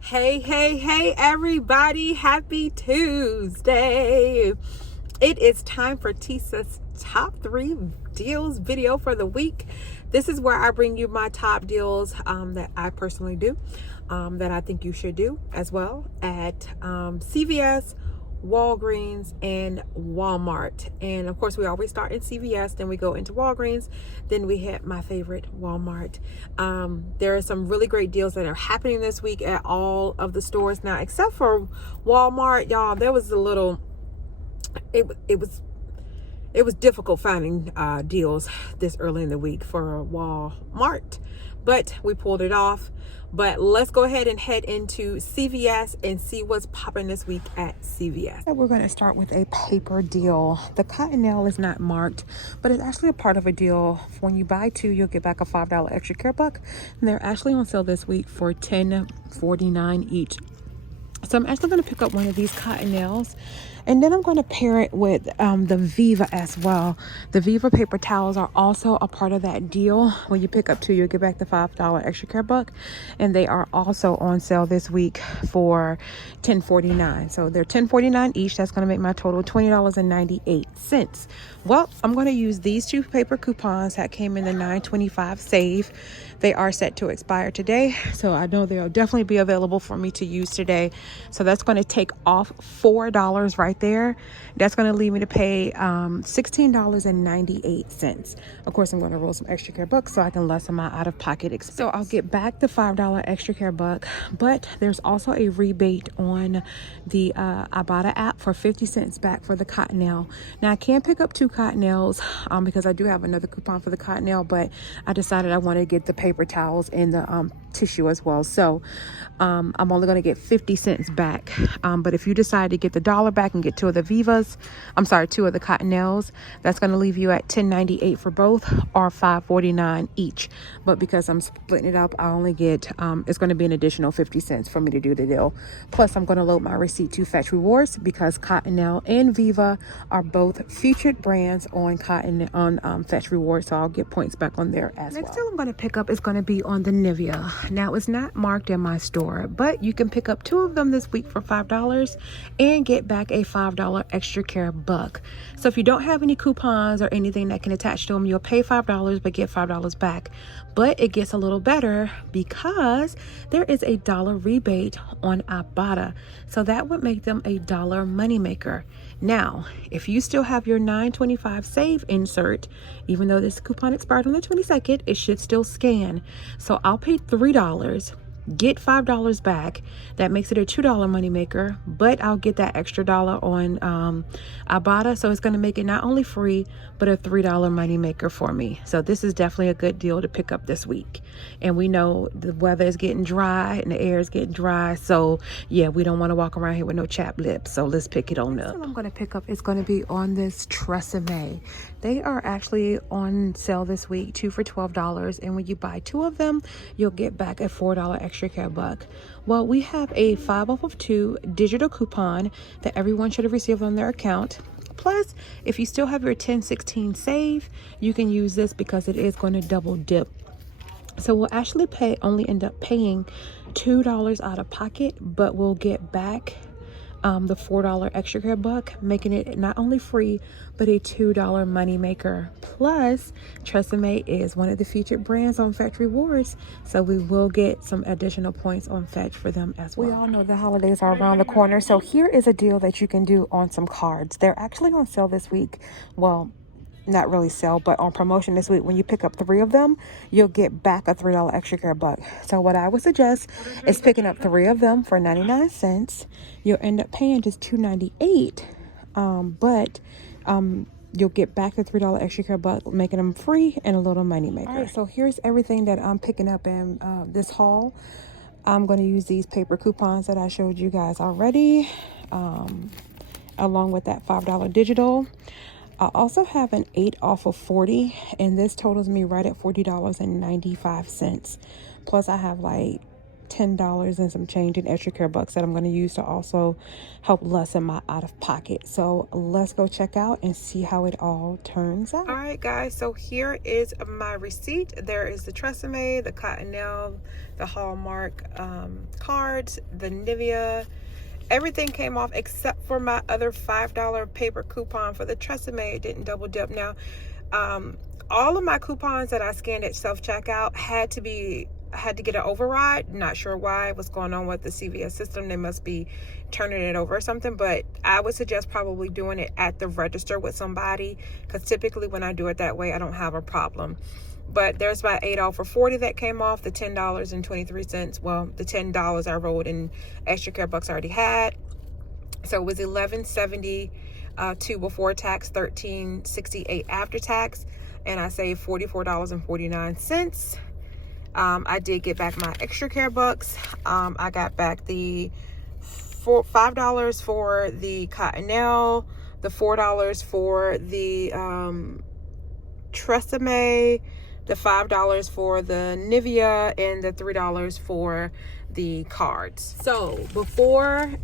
Hey, everybody. Happy Tuesday. It is time for Tisa's top 3 deals video for the week. This is where I bring you my top deals that I personally do, that I think you should do as well at CVS, Walgreens, and Walmart. And of course, we always start in CVS, then we go into Walgreens, then we hit my favorite, Walmart. There are some really great deals that are happening this week at all of the stores now, except for Walmart. Y'all, there was a little, it was difficult finding deals this early in the week for Walmart, but we pulled it off. But let's go ahead and head into CVS and see what's popping this week at CVS. We're going to start with a paper deal. The cottonelle is not marked, but it's actually a part of a deal. When you buy 2, you'll get back a $5 extra care buck. And they're actually on sale this week for $10.49 each. So I'm actually going to pick up one of these cottonelles, and then I'm going to pair it with the Viva as well. The Viva paper towels are also a part of that deal. When you pick up 2, you'll get back the $5 extra care buck, and they are also on sale this week for $10.49. So they're $10.49 each. That's going to make my total $20.98. Well, I'm going to use these 2 paper coupons that came in the $9.25 save. They are set to expire today, so I know they'll definitely be available for me to use today. So that's going to take off $4 right there. That's going to leave me to pay $16.98. Of course, I'm going to roll some extra care bucks so I can lessen my out-of-pocket expense. So I'll get back the $5 extra care buck, but there's also a rebate on the Ibotta app for 50 cents back for the cottonelle. Now, I can pick up 2 cottonelles because I do have another coupon for the cottonelle, but I decided I want to get the paper towels and the tissue as well. So I'm only going to get 50 cents back. But if you decide to get the $1 back and get 2 of the Vivas, 2 of the cottonelles, that's going to leave you at $10.98 for both, or $5.49 each. But because I'm splitting it up, I only get it's going to be an additional 50 cents for me to do the deal. Plus, I'm going to load my receipt to Fetch Rewards because Cottonelle and Viva are both featured brands on Fetch Rewards, so I'll get points back on there as well. Next deal I'm going to pick up is going to be on the Nivea. Now, it's not marked in my store, but you can pick up 2 of them this week for $5 and get back a $5 extra care buck. So if you don't have any coupons or anything that can attach to them, you'll pay $5 but get $5 back. But it gets a little better because there is a $1 rebate on Ibotta. So that would make them a $1 moneymaker. Now, if you still have your $9.25 save insert, even though this coupon expired on the 22nd, it should still scan. So I'll pay $3, get $5 back. That makes it a $2 moneymaker, but I'll get that extra $1 on Ibotta. So it's going to make it not only free, but a $3 moneymaker for me. So this is definitely a good deal to pick up this week. And we know the weather is getting dry and the air is getting dry. So yeah, we don't want to walk around here with no chapped lips. So let's pick it on up. What I'm going to pick up is going to be on this Tresemme. They are actually on sale this week, 2 for $12. And when you buy 2 of them, you'll get back a $4 extra care buck. Well, we have a 5 off of 2 digital coupon that everyone should have received on their account. Plus, if you still have your 10/16 save, you can use this because it is going to double dip. So we'll actually only end up paying $2 out of pocket, but we'll get back the $4 extra care buck, making it not only free, but a $2 moneymaker. Plus, Tresemme is one of the featured brands on Fetch Rewards, so we will get some additional points on Fetch for them as well. We all know the holidays are around the corner, so here is a deal that you can do on some cards. They're actually on sale this week. Well, not really sale, but on promotion this week. When you pick up 3 of them, you'll get back a $3 extra care buck. So what I would suggest is picking up 3 of them for 99 cents. You'll end up paying just $2.98, but you'll get back the $3 extra care buck, making them free and a little money maker. All right, so here's everything that I'm picking up in this haul. I'm going to use these paper coupons that I showed you guys already, along with that $5 digital. I also have an 8 off of 40, and this totals me right at $40.95. Plus I have like $10 and some change in extra care bucks that I'm going to use to also help lessen my out of pocket. So let's go check out and see how it all turns out. All right, guys, so here is my receipt. There is the Tresemme, the Cottonelle, the Hallmark cards, the Nivea. Everything came off except for my other $5 paper coupon for the Tresemme. It didn't double dip. Now, all of my coupons that I scanned at self-checkout had to get an override. Not sure why, what's going on with the CVS system. They must be turning it over or something, but I would suggest probably doing it at the register with somebody, because typically when I do it that way, I don't have a problem. But there's my 8 off for 40 that came off, the $10.23. Well, the $10 I rolled in extra care bucks I already had. So it was $11.72 before tax, $13.68 after tax, and I saved $44.49. I did get back my extra care bucks. I got back the $5 for the Cottonelle, the $4 for the Tresemme, the $5 for the Nivea, and the $3 for the cards. So before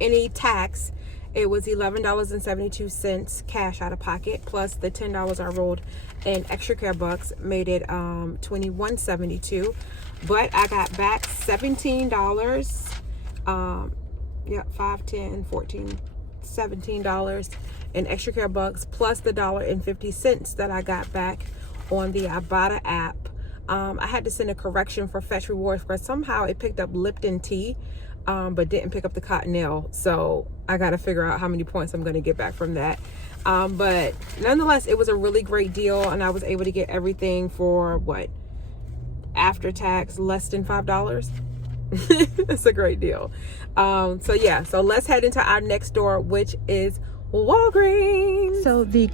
any tax, it was $11.72 cash out of pocket, plus the $10 I rolled in extra care bucks made it $21.72. But I got back $17. Yeah, 5, 10, 14, $17 in extra care bucks, plus the $1.50 that I got back on the Ibotta app. I had to send a correction for Fetch Rewards because somehow it picked up Lipton tea, but didn't pick up the Cottonelle. So I got to figure out how many points I'm going to get back from that. But nonetheless, it was a really great deal, and I was able to get everything for what, after tax, less than $5. That's a great deal. So yeah, so let's head into our next store, which is Walgreens. So the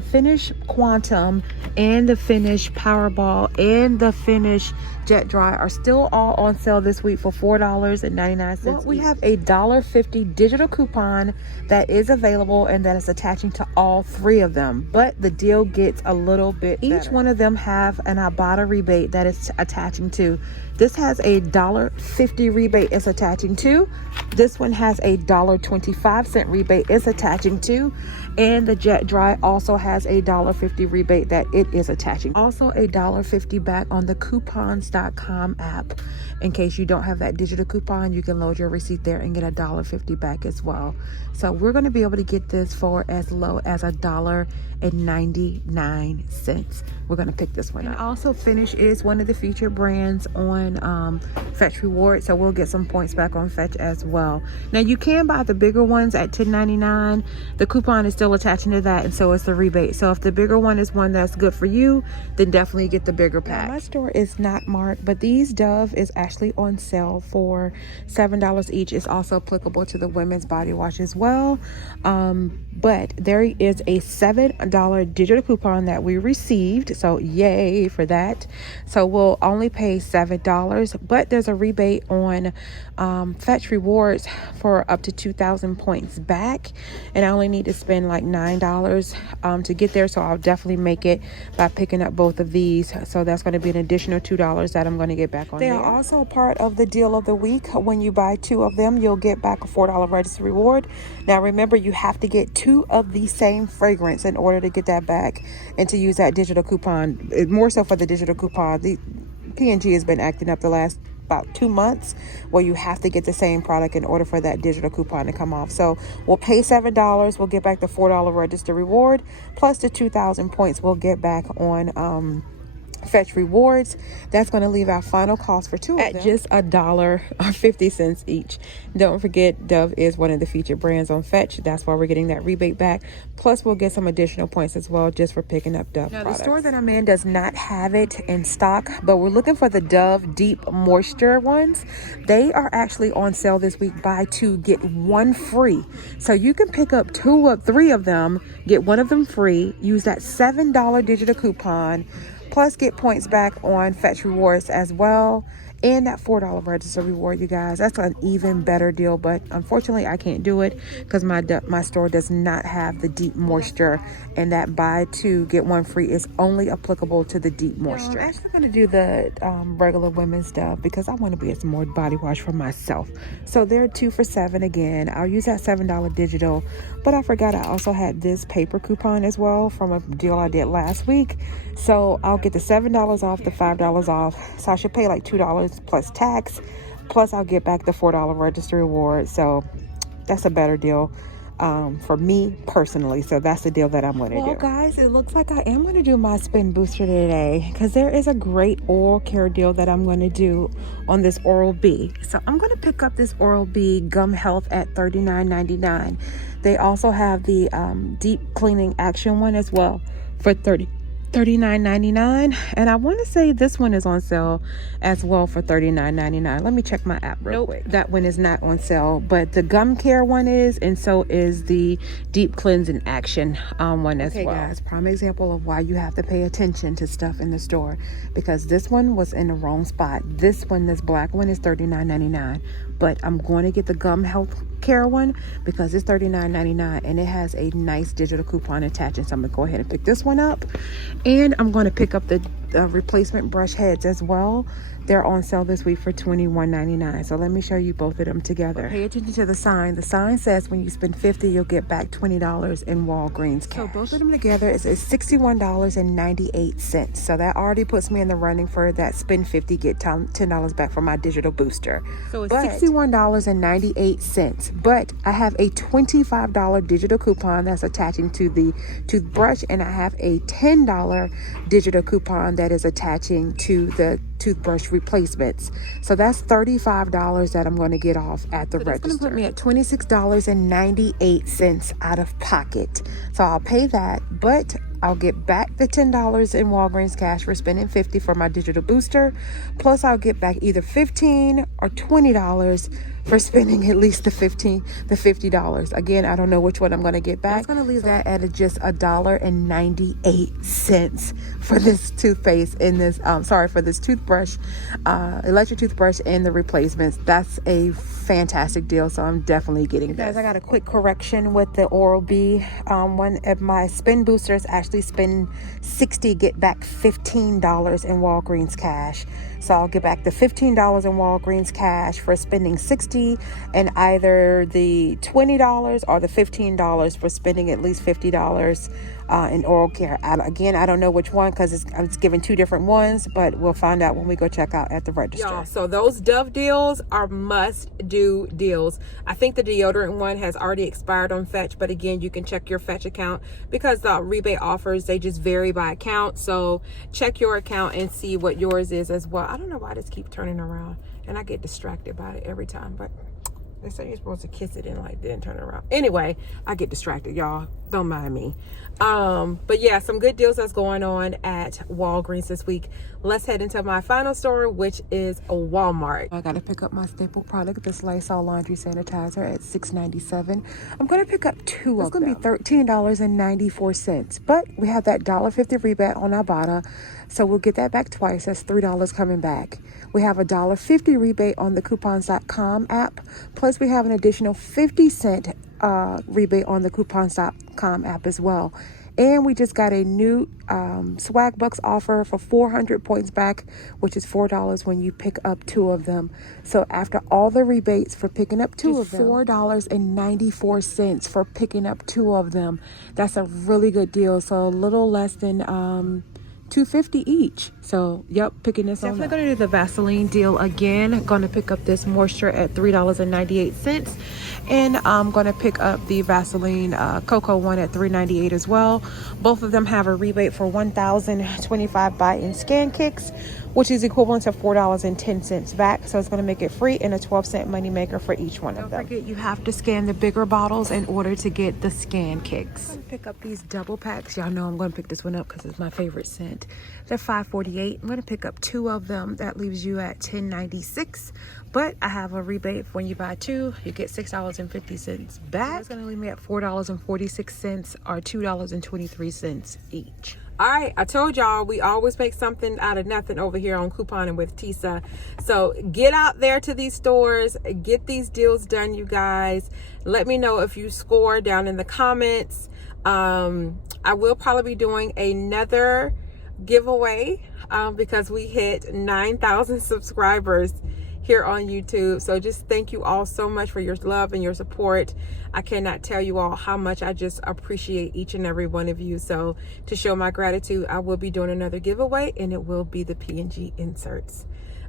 Finish Quantum and the Finish Powerball and the Finish Jet Dry are still all on sale this week for $4.99. Well, we have a $1.50 digital coupon that is available and that is attaching to all three of them, but the deal gets a little bit better. Each one of them have an Ibotta rebate that is attaching to. This has a $1.50 rebate it's attaching to. This one has a $1.25 rebate it's attaching to. And the Jet Dry also has a $1.50 rebate that it is attaching. Also a $1.50 back on the coupons.com app. In case you don't have that digital coupon, you can load your receipt there and get a $1.50 back as well. So we're going to be able to get this for as low as $1.99. We're going to pick this one up. And also Finish is one of the featured brands on Fetch Rewards, so we'll get some points back on Fetch as well. Now you can buy the bigger ones at $10.99. The coupon is still attaching to that, and so is the rebate. So if the bigger one is one that's good for you, then definitely get the bigger pack. Now, my store is not marked, but these Dove is actually on sale for $7 each. It's also applicable to the women's body wash as well. But there is a $7 digital coupon that we received, so yay for that. So we'll only pay $7, but there's a rebate on Fetch Rewards for up to 2,000 points back, and I only need to spend like $9 to get there, so I'll definitely make it by picking up both of these. So that's going to be an additional $2 that I'm going to get back on. They are also part of the deal of the week. When you buy 2 of them, you'll get back a $4 register reward. Now remember, you have to get 2 of the same fragrance in order to get that back and to use that digital coupon. More so for the digital coupon. The P&G has been acting up the last about 2 months where you have to get the same product in order for that digital coupon to come off. So we'll pay $7. We'll get back the $4 register reward plus the 2,000 points we'll get back on Fetch Rewards. That's going to leave our final cost for 2 of them at just $1.50 each. Don't forget, Dove is one of the featured brands on Fetch. That's why we're getting that rebate back. Plus, we'll get some additional points as well just for picking up Dove products. The store that I'm in does not have it in stock, but we're looking for the Dove Deep Moisture ones. They are actually on sale this week. Buy 2, get 1 free. So you can pick up 2 or 3 of them, get 1 of them free, use that $7 digital coupon, plus get points back on Fetch Rewards as well. and that $4 register reward, you guys. That's an even better deal, but unfortunately I can't do it because my store does not have the deep moisture, and that buy two get one free is only applicable to the deep moisture. I'm actually going to do the regular women's stuff because I want to get some more body wash for myself. So they're 2 for $7 again. I'll use that $7 digital, but I forgot I also had this paper coupon as well from a deal I did last week. So I'll get the $7 off, the $5 off. So I should pay like $2 plus tax. Plus I'll get back the $4 register reward. So that's a better deal for me personally. So that's the deal that I'm going to do. Well, guys, it looks like I am going to do my spin booster today because there is a great oral care deal that I'm going to do on this Oral-B. So I'm going to pick up this Oral-B Gum Health at $39.99. They also have the deep cleaning action one as well for $39.99, and I want to say this one is on sale as well for $39.99. Let me check my app real quick. That one is not on sale, but the gum care one is, and so is the deep cleansing action one as well. Okay, guys, prime example of why you have to pay attention to stuff in the store, because this one was in the wrong spot. This black one is $39.99, but I'm going to get the gum health care one because it's $39.99 and it has a nice digital coupon attached. So I'm gonna go ahead and pick this one up, and I'm going to pick up the replacement brush heads as well. They're on sale this week for $21.99. So let me show you both of them together. Pay attention to the sign. The sign says when you spend $50, you'll get back $20 in Walgreens cash. So both of them together is $61.98. So that already puts me in the running for that spend $50, get $10 back for my digital booster. So it's $61.98. But I have a $25 digital coupon that's attaching to the toothbrush, and I have a $10 digital coupon that is attaching to the toothbrush replacements. So that's $35 that I'm going to get off at the register. That's going to put me at $26.98 out of pocket. So I'll pay that, but I'll get back the $10 in Walgreens cash for spending $50 for my digital booster. Plus I'll get back either $15 or $20 for spending at least the $50. Again, I don't know which one I'm going to get back. I'm going to leave that at just $1.98 for this toothpaste in this, for this toothbrush, electric toothbrush and the replacements. That's a fantastic deal. So I'm definitely getting this. Guys, I got a quick correction with the Oral-B. One of my spin boosters actually spend $60, get back $15 in Walgreens cash. So I'll get back the $15 in Walgreens cash for spending $60, and either the $20 or the $15 for spending at least $50 in oral care. Again, I don't know which one because it's giving two different ones, but we'll find out when we go check out at the register. Y'all, so those Dove deals are must-do deals. I think the deodorant one has already expired on Fetch, but again, you can check your Fetch account because the rebate offers, they just vary by account. So check your account and see what yours is as well. I don't know why I just keep turning around and I get distracted by it every time, but they say you're supposed to kiss it and like then turn around. Anyway, I get distracted, y'all. Don't mind me. But yeah, some good deals that's going on at Walgreens this week. Let's head into my final store, which is a Walmart. I got to pick up my staple product, this Lysol laundry sanitizer at $6.97. I'm going to pick up two of them. It's going to be $13.94. But we have that $1.50 rebate on Ibotta, so we'll get that back twice. That's $3 coming back. We have a $1.50 rebate on the coupons.com app. Plus we have an additional 50-cent rebate on the coupons.com app as well. And we just got a new swag bucks offer for 400 points back, which is $4 when you pick up two of them. So after all the rebates for picking up two of them, $4.94 for picking up two of them. That's a really good deal. So a little less than $2.50 each. So yep, picking this on up. Definitely gonna do the Vaseline deal again. Gonna pick up this moisture at $3.98, and I'm gonna pick up the Vaseline cocoa one at $3.98 as well. Both of them have a rebate for 1,025 buy and scan kicks, which is equivalent to $4.10 back. So it's going to make it free and a 12-cent MoneyMaker for each one of them. Don't forget, you have to scan the bigger bottles in order to get the scan kicks. I'm going to pick up these double packs. Y'all know I'm going to pick this one up because it's my favorite scent. They're $5.48. I'm going to pick up two of them. That leaves you at $10.96. But I have a rebate. When you buy two, you get $6.50 back. It's going to leave me at $4.46 or $2.23 each. All right, I told y'all we always make something out of nothing over here on Couponing with Tisa. So get out there to these stores, get these deals done, you guys. Let me know if you score down in the comments. I will probably be doing another giveaway because we hit 9,000 subscribers here on YouTube. So just thank you all so much for your love and your support. I cannot tell you all how much I just appreciate each and every one of you. So to show my gratitude, I will be doing another giveaway, and it will be the P&G inserts.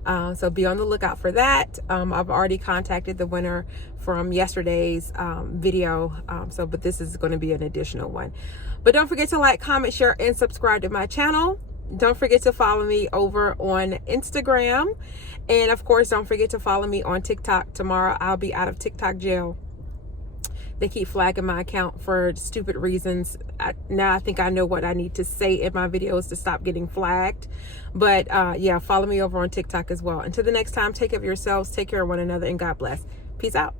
So be on the lookout for that. I've already contacted the winner from yesterday's video. But this is going to be an additional one. But don't forget to like, comment, share, and subscribe to my channel. Don't forget to follow me over on Instagram. And of course, don't forget to follow me on TikTok. Tomorrow, I'll be out of TikTok jail. They keep flagging my account for stupid reasons. Now I think I know what I need to say in my videos to stop getting flagged. But yeah, follow me over on TikTok as well. Until the next time, take care of yourselves, take care of one another, and God bless. Peace out.